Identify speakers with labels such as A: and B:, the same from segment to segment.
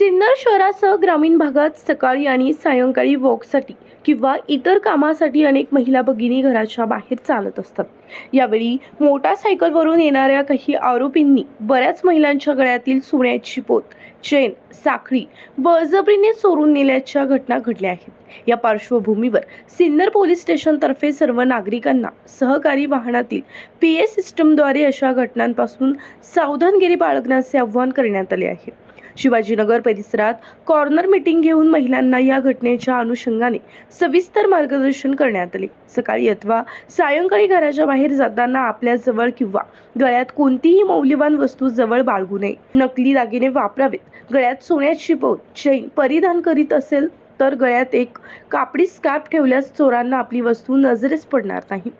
A: सिन्नर शहरासह ग्रामीण भागात सकाळी आणि सायंकाळी वॉकसाठी किंवा इतर कामासाठी अनेक महिला भगिनी घराच्या बाहेर चालत असतात. यावेळी मोटारसायकलवरून येणाऱ्या काही आरोपींनी बऱ्याच महिलांच्या गळ्यातील सोन्याची पोत चेन साखळी बळजबरीने चोरून नेल्याच्या घटना घडल्या आहेत. या पार्श्वभूमीवर सिन्नर पोलीस स्टेशनतर्फे सर्व नागरिकांना सहकारी वाहनातील पी ए सिस्टमद्वारे अशा घटनांपासून सावधानगिरी बाळगण्याचे आवाहन करण्यात आले आहे. शिवाजीनगर परिसरात कॉर्नर मीटिंग घेऊन महिलांना या घटनेच्या अनुषंगाने सविस्तर मार्गदर्शन करण्यात आले. सकाळी अथवा सायंकाळी घराच्या बाहेर जाताना आपल्या जवळ किंवा गळ्यात कोणतीही मौल्यवान वस्तू जवळ बाळगू नये. नकली दागिने वापरावेत. गळ्यात सोन्याची पोत चैन परिधान करीत असेल तर गळ्यात एक कापडी स्कार्फ ठेवल्यास चोरांना आपली वस्तू नजरेस पडणार नाही.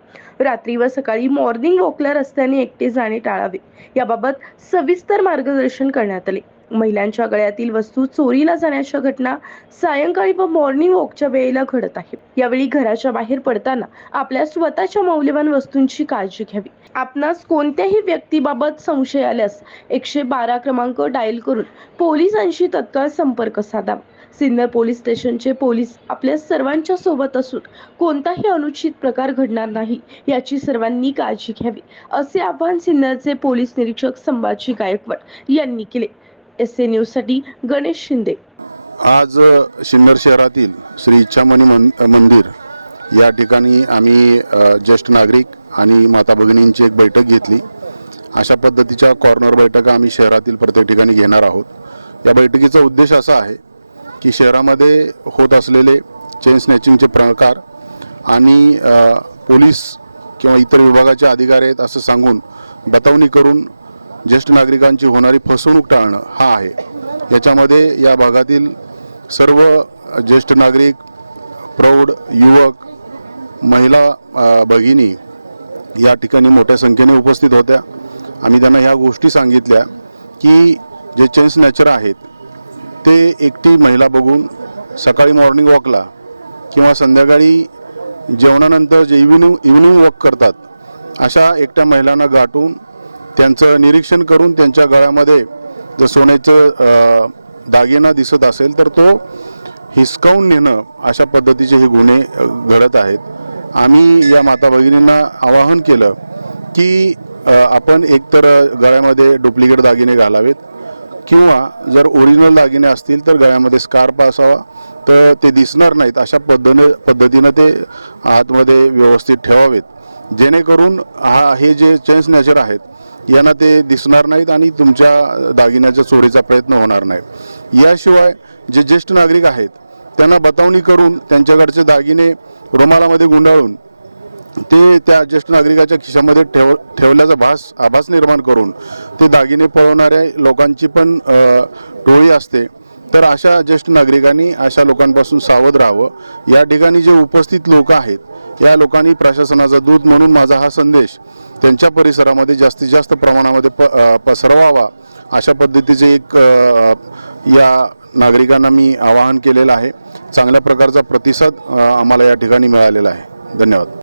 A: रात्री व सकाळी मॉर्निंग वॉकला रस्त्याने एकटे जाणे टाळावे. याबाबत सविस्तर मार्गदर्शन करण्यात आले. महिलांच्या गळ्यातील वस्तू चोरीला जाण्याच्या घटना सायंकाळी व मॉर्निंग वॉकच्या वेळेला घडत आहे. यावेळी घराच्या बाहेर पडताना आपल्या स्वतःच्या मौल्यवान वस्तूंची काळजी घ्यावी. आपणास कोणत्याही व्यक्तीबाबत संशय आल्यास एकशे बारा क्रमांक डायल करून पोलिसांशी तत्काळ संपर्क साधावा. सिन्नर पोलीस स्टेशनचे पोलीस आपल्या सर्वांच्या सोबत असून कोणताही अनुचित प्रकार घडणार नाही याची सर्वांनी काळजी घ्यावी असे आवाहन सिन्नरचे पोलीस निरीक्षक संभाजी गायकवाड यांनी केले. एस ए न्यूजसाठी गणेश शिंदे.
B: आज शिन्नर सिन्नर शहरातील श्री इच्छामणी मन मंदिर या ठिकाणी आम्ही ज्येष्ठ नागरिक आणि माता भगिनींची एक बैठक घेतली. अशा पद्धतीच्या कॉर्नर बैठका आम्ही शहरातील प्रत्येक ठिकाणी घेणार आहोत. या बैठकीचा उद्देश असा आहे की शहरामध्ये होत असलेले चेन स्नॅचिंगचे प्रकार आणि पोलीस किंवा इतर विभागाचे अधिकारी आहेत असं सांगून बतावणी करून ज्येष्ठ नागरिकांची होणारी फसवणूक टाळणं हा आहे. याच्यामध्ये या भागातील सर्व ज्येष्ठ नागरिक प्रौढ युवक महिला भगिनी या ठिकाणी मोठ्या संख्येने उपस्थित होत्या. आम्ही त्यांना ह्या गोष्टी सांगितल्या की जे चेन स्नॅचर आहेत ते एकटी महिला बघून सकाळी मॉर्निंग वॉकला किंवा संध्याकाळी जेवणानंतर जे इव्हिनिंग इव्हिनिंग वॉक करतात अशा एकट्या महिलांना गाठून त्यांचं निरीक्षण करून त्यांच्या गळ्यामध्ये जर सोन्याचं दागिना दिसत असेल तर तो हिसकावून नेणं अशा पद्धतीचे हे गुन्हे घडत आहेत. आम्ही या माता भगिनींना आवाहन केलं की आपण एकतर गळ्यामध्ये डुप्लिकेट दागिने घालावेत किंवा जर ओरिजिनल दागिने असतील तर गळ्यामध्ये स्कार्प असावा तर ते दिसणार नाहीत अशा पद्धतीनं पद्धतीनं ते आतमध्ये व्यवस्थित ठेवावेत. जेणेकरून हा हे जे चेन स्नॅचर आहेत यांना ते दिसणार नाहीत आणि तुमच्या दागिन्याच्या चोरीचा प्रयत्न होणार नाही याशिवाय जे ज्येष्ठ नागरिक आहेत त्यांना बतावणी करून त्यांच्याकडचे दागिने रुमालामध्ये गुंडाळून ते त्या ज्येष्ठ नागरिकाच्या खिशामध्ये ठेव ठेवल्याचा भास आभास निर्माण करून ते दागिने पळवणाऱ्या लोकांची पण टोळी असते. तर अशा ज्येष्ठ नागरिकांनी अशा लोकांपासून सावध राहावं. या ठिकाणी जे उपस्थित लोक आहेत या लोकांनी प्रशासनाचा दूत म्हणून माझा हा संदेश त्यांच्या परिसरामध्ये जास्तीत जास्त प्रमाणामध्ये प पसरवावा अशा पद्धतीचे एक या नागरिकांना मी आवाहन केलेलं आहे. चांगल्या प्रकारचा प्रतिसाद आम्हाला या ठिकाणी मिळालेला आहे. धन्यवाद.